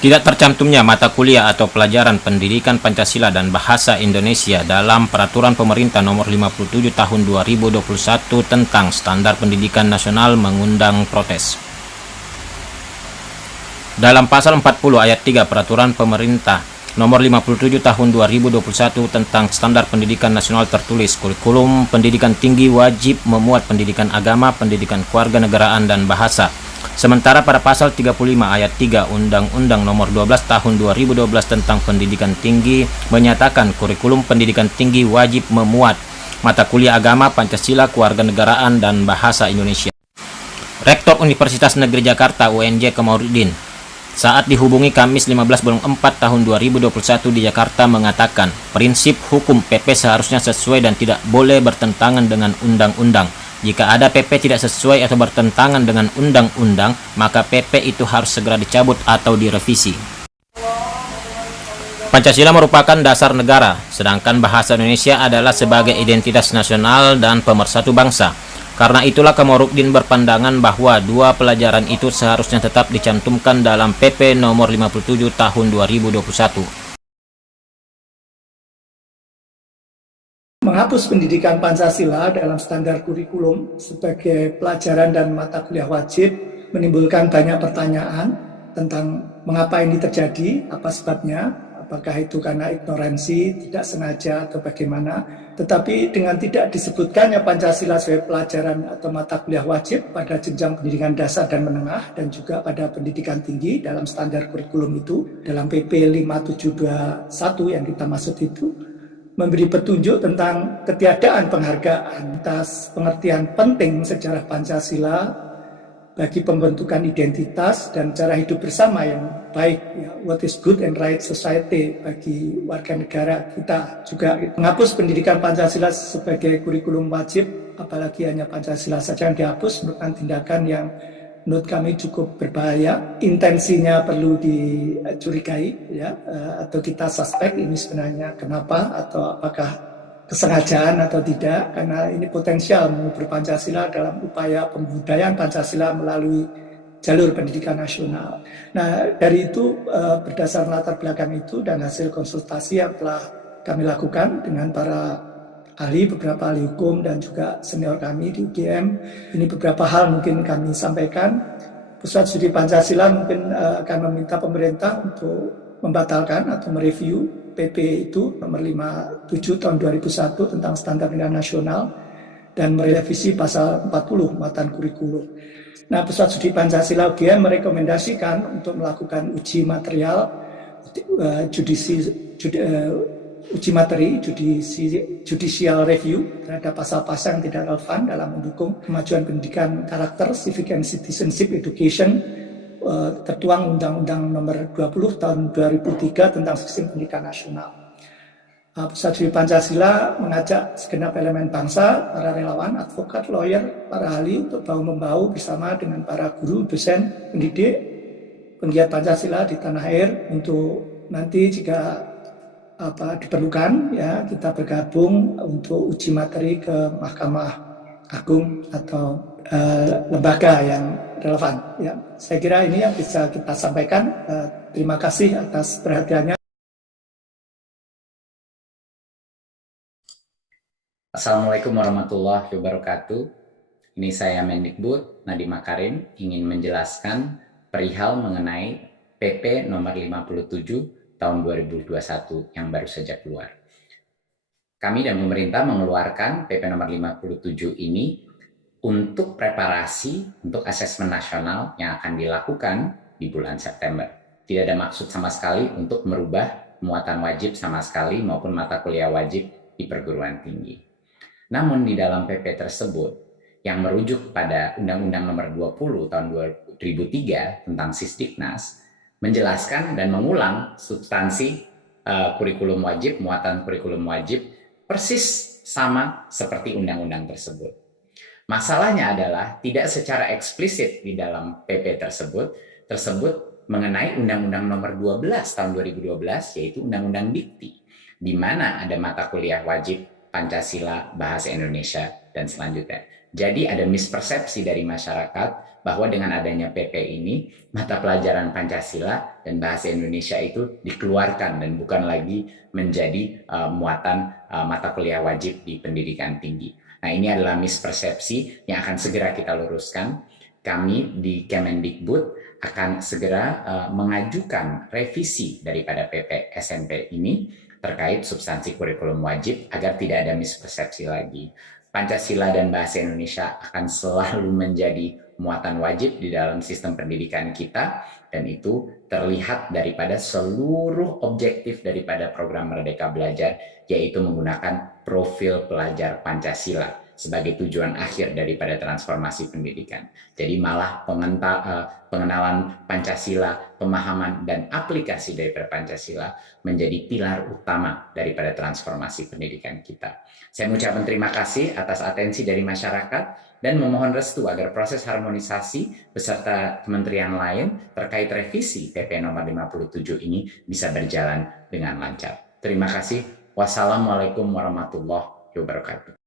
Tidak tercantumnya mata kuliah atau pelajaran pendidikan Pancasila dan Bahasa Indonesia dalam Peraturan Pemerintah Nomor 57 Tahun 2021 tentang Standar Pendidikan Nasional mengundang protes. Dalam pasal 40 ayat 3 Peraturan Pemerintah Nomor 57 Tahun 2021 tentang Standar Pendidikan Nasional tertulis, kurikulum pendidikan tinggi wajib memuat pendidikan agama, pendidikan kewarganegaraan, dan bahasa. Sementara pada pasal 35 ayat 3 Undang-Undang Nomor 12 Tahun 2012 tentang Pendidikan Tinggi menyatakan kurikulum pendidikan tinggi wajib memuat mata kuliah agama, Pancasila, kewarganegaraan, dan bahasa Indonesia. Rektor Universitas Negeri Jakarta UNJ Kamarudin saat dihubungi Kamis 15 bulan 4 tahun 2021 di Jakarta mengatakan prinsip hukum PP seharusnya sesuai dan tidak boleh bertentangan dengan undang-undang. Jika ada PP tidak sesuai atau bertentangan dengan undang-undang, maka PP itu harus segera dicabut atau direvisi. Pancasila merupakan dasar negara, sedangkan bahasa Indonesia adalah sebagai identitas nasional dan pemersatu bangsa. Karena itulah Kamarudin berpandangan bahwa dua pelajaran itu seharusnya tetap dicantumkan dalam PP nomor 57 tahun 2021. Menghapus pendidikan Pancasila dalam standar kurikulum sebagai pelajaran dan mata kuliah wajib menimbulkan banyak pertanyaan tentang mengapa ini terjadi, apa sebabnya, apakah itu karena ignoransi, tidak sengaja, atau bagaimana. Tetapi dengan tidak disebutkannya Pancasila sebagai pelajaran atau mata kuliah wajib pada jenjang pendidikan dasar dan menengah dan juga pada pendidikan tinggi dalam standar kurikulum itu, dalam PP 5721 yang kita maksud itu, memberi petunjuk tentang ketiadaan penghargaan atas pengertian penting sejarah Pancasila bagi pembentukan identitas dan cara hidup bersama yang baik, ya, what is good and right society bagi warga negara kita. Juga menghapus pendidikan Pancasila sebagai kurikulum wajib, apalagi hanya Pancasila saja yang dihapus, merupakan tindakan yang menurut kami cukup berbahaya. Intensinya perlu dicurigai, ya, atau kita suspek ini sebenarnya kenapa, atau apakah kesengajaan atau tidak, karena ini potensial mengubur Pancasila dalam upaya pembudayaan Pancasila melalui jalur pendidikan nasional. Nah, dari itu berdasar latar belakang itu dan hasil konsultasi yang telah kami lakukan dengan para ahli, beberapa ahli hukum dan juga senior kami di UGM, ini beberapa hal mungkin kami sampaikan. Pusat Studi Pancasila mungkin akan meminta pemerintah untuk membatalkan atau mereview PP itu nomor 57 tahun 2001 tentang standar pendidikan nasional dan merevisi pasal 40 muatan kurikulum. Nah, Pusat Studi Pancasila UGM merekomendasikan untuk melakukan uji material, uji materi, judicial review terhadap pasal-pasal yang tidak relevan dalam mendukung kemajuan pendidikan karakter, civic and citizenship education, tertuang Undang-Undang Nomor 20 Tahun 2003 tentang Sistem Pendidikan Nasional. Pusat Studi Pancasila mengajak segenap elemen bangsa, para relawan, advokat, lawyer, para ahli untuk bahu-membahu bersama dengan para guru, dosen, pendidik, penggiat Pancasila di tanah air untuk nanti jika diperlukan, ya, kita bergabung untuk uji materi ke Mahkamah Agung atau lembaga yang relevan. Ya, saya kira ini yang bisa kita sampaikan. Terima kasih atas perhatiannya. Assalamualaikum warahmatullahi wabarakatuh. Ini saya Mendikbud Nadiem Makarim ingin menjelaskan perihal mengenai PP nomor 57 tahun 2021 yang baru saja keluar. Kami dan pemerintah mengeluarkan PP nomor 57 ini untuk preparasi untuk asesmen nasional yang akan dilakukan di bulan September. Tidak ada maksud sama sekali untuk merubah muatan wajib sama sekali maupun mata kuliah wajib di perguruan tinggi. Namun di dalam PP tersebut yang merujuk pada Undang-Undang Nomor 20 Tahun 2003 tentang Sisdiknas menjelaskan dan mengulang substansi kurikulum wajib, muatan kurikulum wajib persis sama seperti undang-undang tersebut. Masalahnya adalah tidak secara eksplisit di dalam PP tersebut mengenai Undang-Undang Nomor 12 Tahun 2012 yaitu Undang-Undang Dikti, di mana ada mata kuliah wajib Pancasila, Bahasa Indonesia, dan selanjutnya. Jadi ada mispersepsi dari masyarakat bahwa dengan adanya PP ini, mata pelajaran Pancasila dan bahasa Indonesia itu dikeluarkan dan bukan lagi menjadi muatan mata kuliah wajib di pendidikan tinggi. Nah, ini adalah mispersepsi yang akan segera kita luruskan. Kami di Kemendikbud akan segera mengajukan revisi daripada PP SMP ini terkait substansi kurikulum wajib agar tidak ada mispersepsi lagi. Pancasila dan bahasa Indonesia akan selalu menjadi muatan wajib di dalam sistem pendidikan kita, dan itu terlihat daripada seluruh objektif daripada program Merdeka Belajar, yaitu menggunakan profil pelajar Pancasila sebagai tujuan akhir daripada transformasi pendidikan. Jadi malah pengenalan Pancasila, pemahaman dan aplikasi daripada Pancasila menjadi pilar utama daripada transformasi pendidikan kita. Saya mengucapkan terima kasih atas atensi dari masyarakat dan memohon restu agar proses harmonisasi beserta kementerian lain terkait revisi PP nomor 57 ini bisa berjalan dengan lancar. Terima kasih. Wassalamualaikum warahmatullahi wabarakatuh.